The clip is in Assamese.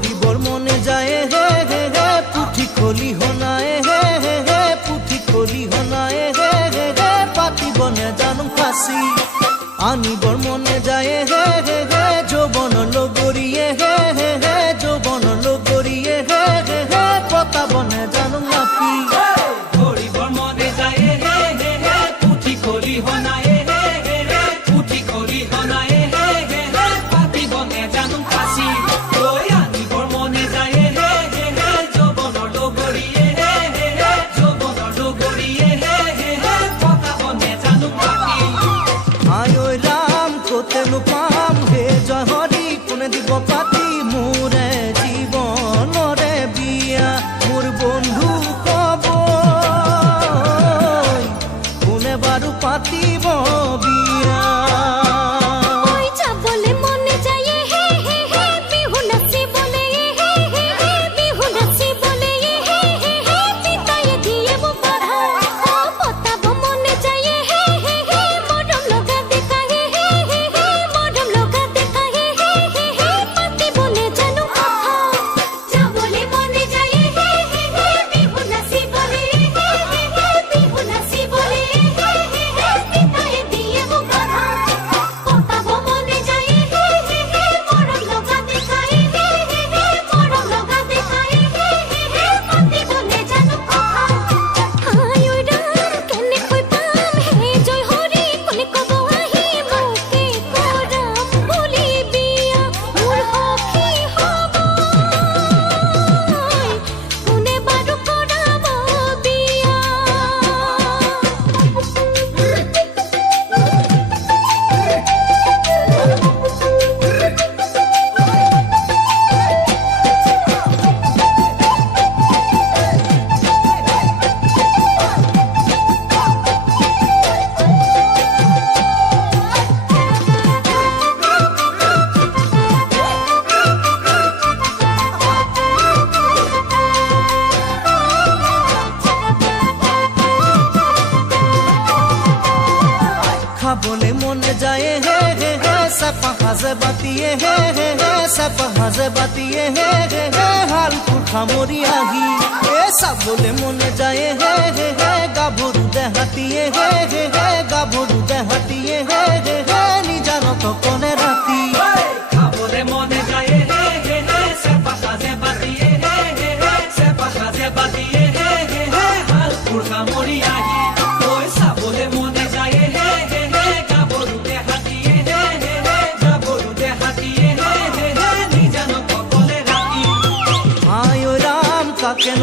ধরিবর মনে যায় হে হে হে পুঠি খলি হনায় হে হে হে পুঠি খলি হনায় হে হে হে পাতি বনে জানুম ফাঁসি আনিবর মনে যায় হে হে হে যৌবন লগরিয়ে হে হে হে যৌবন লগরিয়ে হে হে হে পতা বনে জানুম নাপি ধরিবর মনে যায় হে হে হে পুঠি খলি হনায় হে হে হে পুঠি খলি হনায় হে হে হে পাতি বনে জানুম ফাঁসি ওই আনিবর মনে যায় হে হে হে যৌবন লগরিয়ে হে হে হে যৌবন লগরিয়ে হে হে হে পতা বনে জানুম নাপি আয় ওই রাম কোতেনু পাম হে জয় হরি কোনে দিব পাতি মোরে জীবনরে বিয়া মোর বন্ধু কব কোনে বারু পাতিব বিয়া খাবলে মনে যায় হে হে হে সাপা হাজে বাতিয়ে হে হে হে সাপা হাজে বাতিয়ে হে হে হে হাল পুরখা মরি আহি এ সাবলে মনে যায় হে হে হে গাভরু দেহাতিয়ে হে হে হে গাভরু দেহাতিয়ে হে হে হে নিজানত কোনে রাতি খাবলে মনে যায় হে হে হে সাপা হাজে বাতিয়ে হে হে হে সাপা হাজে বাতিয়ে হে হে হে হাল পুরখা মরি আহি ওই সাবলে মনে যায় হে হে হে গাভরু দেহাতিয়ে হে হে হে গাভরু দেহাতিয়ে হে হে হে নিজানত কোনে রাতি আয় রাম কাকেন